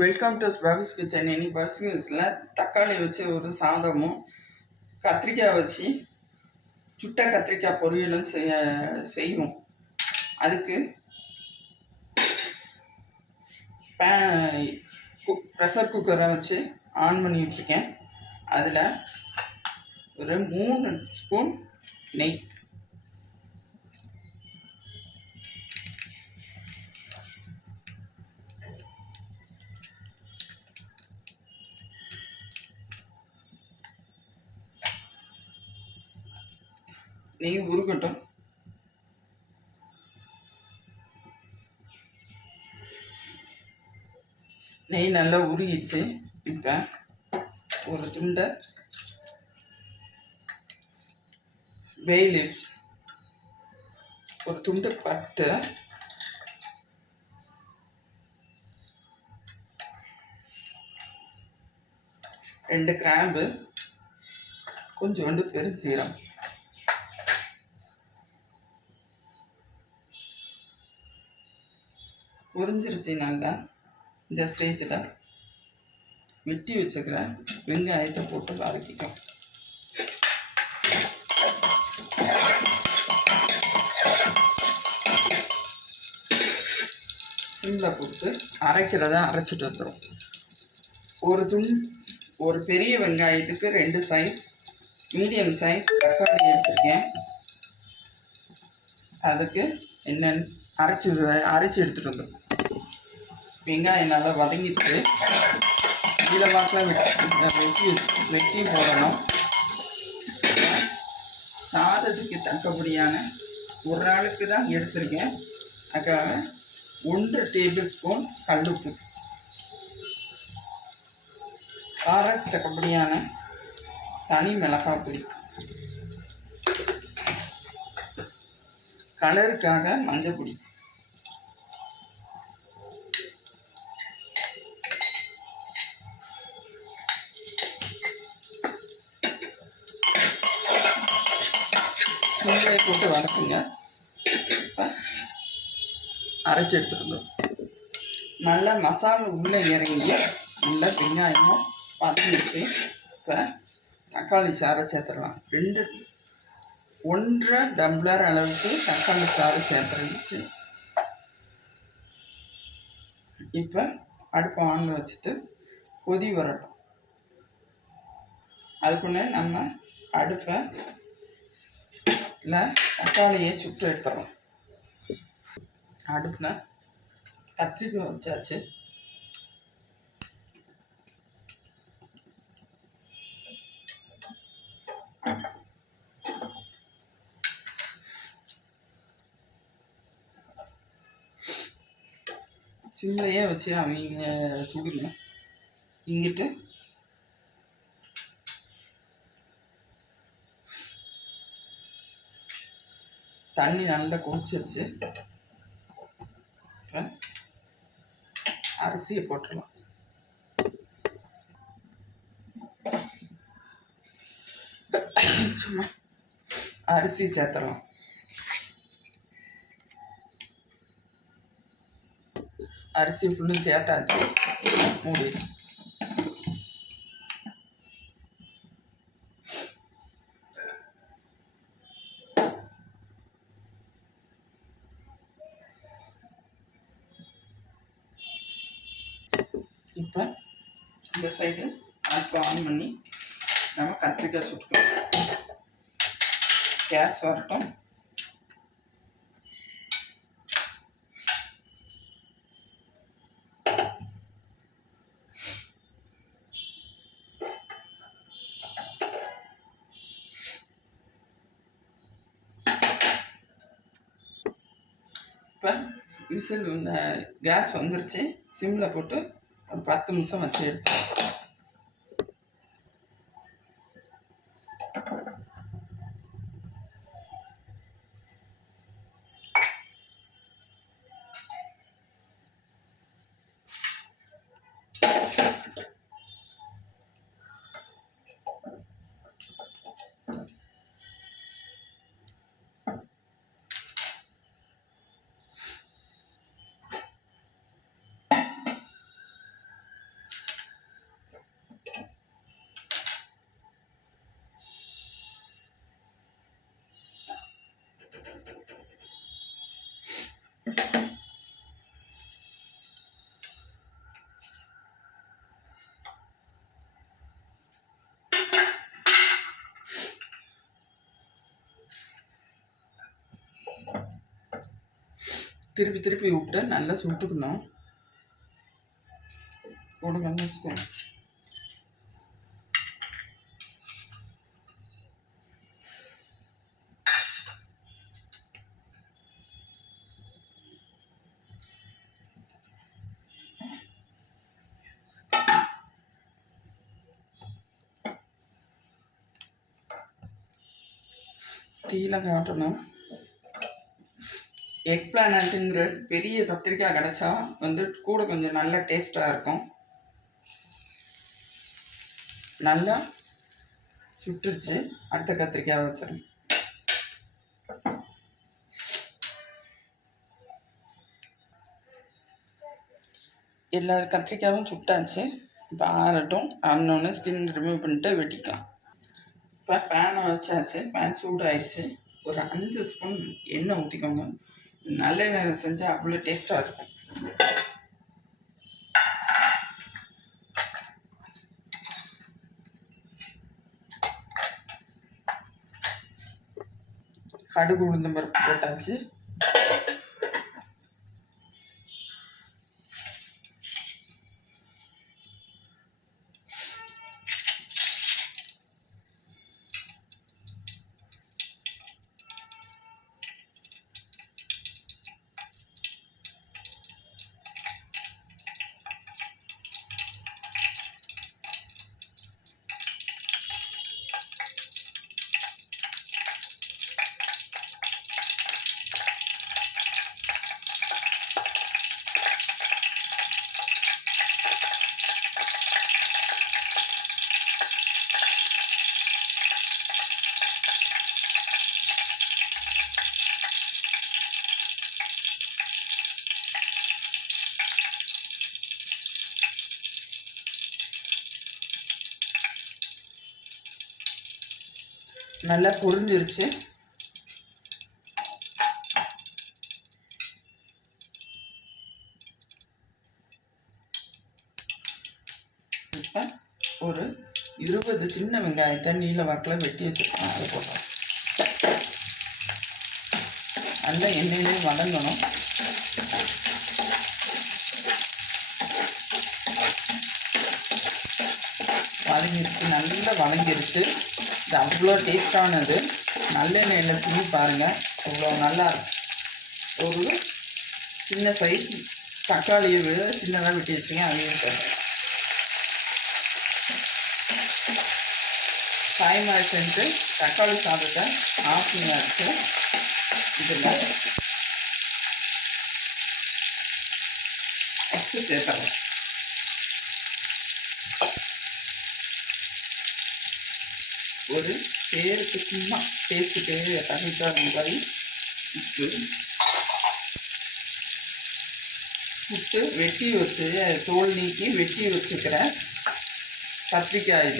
Welcome to பாபிஸ் kitchen. இன்னைக்கு பாபிஸ் கிச்சனில் தக்காளி வச்சு ஒரு சாதமும் கத்திரிக்காய் வச்சு சுட்ட கத்திரிக்காய் பொரியலும் செய்வோம். அதுக்கு ப்ரெஷர் குக்கரை வச்சு ஆன் பண்ணி வச்சுருக்கேன். அதில் ஒரு 3 ஸ்பூன் நெய், நெய் உருகட்டும். நெய் நல்லா உருகிடுச்சு. இப்போ ஒரு துண்டை பே லீவ்ஸ், ஒரு துண்டு பட்டு, ரெண்டு கிராம்பு, கொஞ்சோண்டு பெருசீரம், உறிஞ்சிருச்சு. நல்லா இந்த ஸ்டேஜில் வெட்டி வச்சுக்கிற வெங்காயத்தை போட்டு வதக்கிக்கும். சிம்மில் போட்டு அரைக்கிறத அரைச்சிட்டு வந்துடும். ஒரு பெரிய வெங்காயத்துக்கு 2 சைஸ் மீடியம் சைஸ் தக்காளி எடுத்துருக்கேன். அதுக்கு என்னென்னு அரைச்சி எடுத்துகிட்டு வந்துடும். வெங்காயம் நல்லா வதங்கிட்டு இதில் வாக்கில் வெட்டி போடணும். சாதத்துக்கு தக்கபடியான ஒரு நாளுக்கு தான் எடுத்துருக்கேன். அதுக்காக 1 டேபிள் ஸ்பூன் கல்லுப்பு, காரத்துக்கு தக்கபடியான தனி மிளகாய் பொடி, கலருக்காக மஞ்சள் பொடி, மிளகாய் போட்டு வதக்குங்க. இப்போ அரைச்சி எடுத்துருந்தோம். நல்லா மசாலா உள்ளே இறங்கி நல்லா வெங்காயமும் வதங்கிட்டு இப்போ தக்காளி சாறை சேர்த்துடலாம். 1.5 டம்ளர் அளவுக்கு தக்காளி சாறு சேர்த்துருந்துச்சு. இப்போ அடுப்பை ஆன் வச்சுட்டு கொதி வரட்டும். அதுக்குள்ளே நம்ம அடுப்பை தக்காளியை சுட்டு எடுத்துடலாம். அடுப்பில் கத்திரிக்காய் வச்சாச்சு. சிம்லையே வச்சு அவங்க சுடுங்க. இங்கிட்டு தண்ணி நல்லா கொதிச்சிருச்சு. இப்போ அரிசியை போட்டுடலாம். சும்மா அரிசி சேர்த்துடலாம். அரிசி ஃபுல்லும் சேர்த்தாச்சு. மூடி இப்போ இந்த சைடு அடுப்பை ஆன் பண்ணி நம்ம கத்திரிக்காய் சுட்டுக்கலாம். கேஸ் வரட்டும். இப்போ விசில் இந்த கேஸ் வந்துருச்சு. சிம்மில் போட்டு ஒரு 10 நிமிஷம் வச்சு எடுத்து திருப்பி திருப்பி விட்டு நல்லா சுட்டுக்கணும். கொடுங்கன்னு வச்சுக்கோங்க. தீயில காட்டணும். எக் பிளானட்டுங்கிற பெரிய கத்திரிக்காய் கிடச்சா கூட கொஞ்சம் நல்லா டேஸ்ட்டாக இருக்கும். நல்லா சுட்டுருச்சு. அடுத்த கத்திரிக்காய் வச்சிடணும். எல்லா கத்திரிக்காயும் சுட்டாச்சு. இப்போ ஆறட்டும். ஆறினோடனே ஸ்கின் ரிமூவ் பண்ணிட்டு வெட்டிக்கலாம். இப்போ பேனை வச்சாச்சு. பேன் சூடாகிடுச்சு. ஒரு 5 ஸ்பூன் எண்ணெய் ஊற்றிக்கோங்க. நல்லெண்ணெய் செஞ்சால் அவ்வளோ டேஸ்ட்டாக இருக்கும். கடுகு உளுந்தம் பருப்பு போட்டாச்சு. நல்லா பொரிஞ்சிருச்சு. இப்போ ஒரு 20 சின்ன வெங்காயத்தை நீல வாக்கில் வெட்டி வச்சுருக்கோம். அதை போட்டோம். நல்லா எண்ணெயிலே வதங்கணும். வதங்கிருச்சு. நல்லா வதங்கிருச்சு. இது அவ்வளோ டேஸ்டானது. நல்லெண்ணெயில் துணி பாருங்கள், அவ்வளோ நல்லா இருக்கும். ஒரு சின்ன சைஸ் தக்காளியை விட சின்னதாக வெட்டி வச்சுங்க. அதையும் போடுறேன். தாய்மாய் செஞ்சு தக்காளி சாதத்தை ஆஃப் பண்ணியாச்சு. இதில் ஃபஸ்ட்டு சேர்த்தலாம். ஒரு பேருக்கு சும்மா டேஸ்ட்டுக்கு தகுந்த மாதிரி உப்பு புட்டு வெட்டி வச்சு தோல் நீக்கி வெட்டி வச்சுக்கிறேன் கத்திரிக்காய்.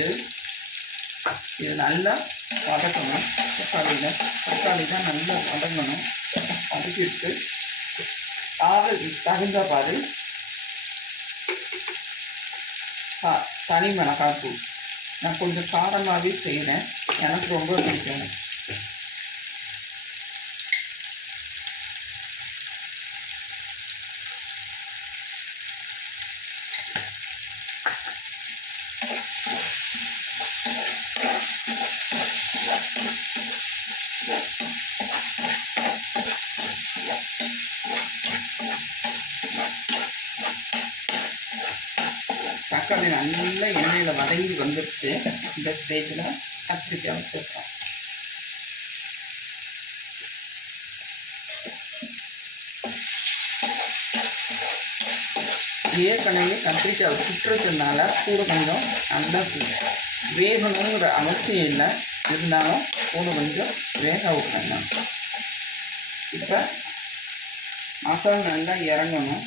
இது நல்லா வதக்கணும். தக்காளி தான் நல்லா வதங்கணும். வதக்கிட்டு தகுந்த பாரு தனி மிளகாத்தூள். நான் கொஞ்சம் காரமாகவே செய்கிறேன். எனக்கு ரொம்ப பிடிக்கும். தக்காளி நல்லா எண்ணெயில் வதங்கி வந்துடுச்சு. இந்த ஸ்டேஜில் கத்திரிக்காய் சேர்ப்போம். ஏற்கனவே கத்திரிக்காய் சுற்றுறதுனால கூட கொஞ்சம் நல்லா வேகணுங்கிற அவசியம் இல்லை. இருந்தாலும் கூட கொஞ்சம் வேக விட்டுறேன். இப்போ மசாலா நல்லா இறங்கணும்.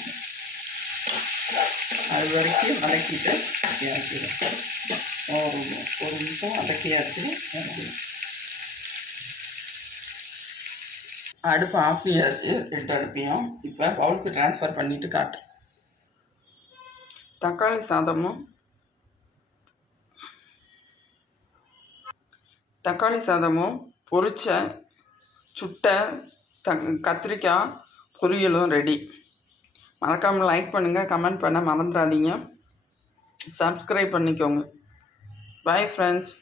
அது வரைக்கும் வதக்கிட்டு இறக்கிடும். ஒரு நிமிஷம் வதக்கியாச்சு. அடுப்பு ஆஃப் பண்ணியாச்சு. 2 அடுப்பையும் இப்போ பவுலுக்கு ட்ரான்ஸ்ஃபர் பண்ணிவிட்டு காட்டுறேன். தக்காளி சாதமும் பொரிச்ச சுட்ட கத்திரிக்காய் பொரியலும் ரெடி. மறக்காமல் லைக் பண்ணுங்கள், கமெண்ட் பண்ண மறந்துடாதீங்க, சப்ஸ்கிரைப் பண்ணிக்கோங்க. Bye friends.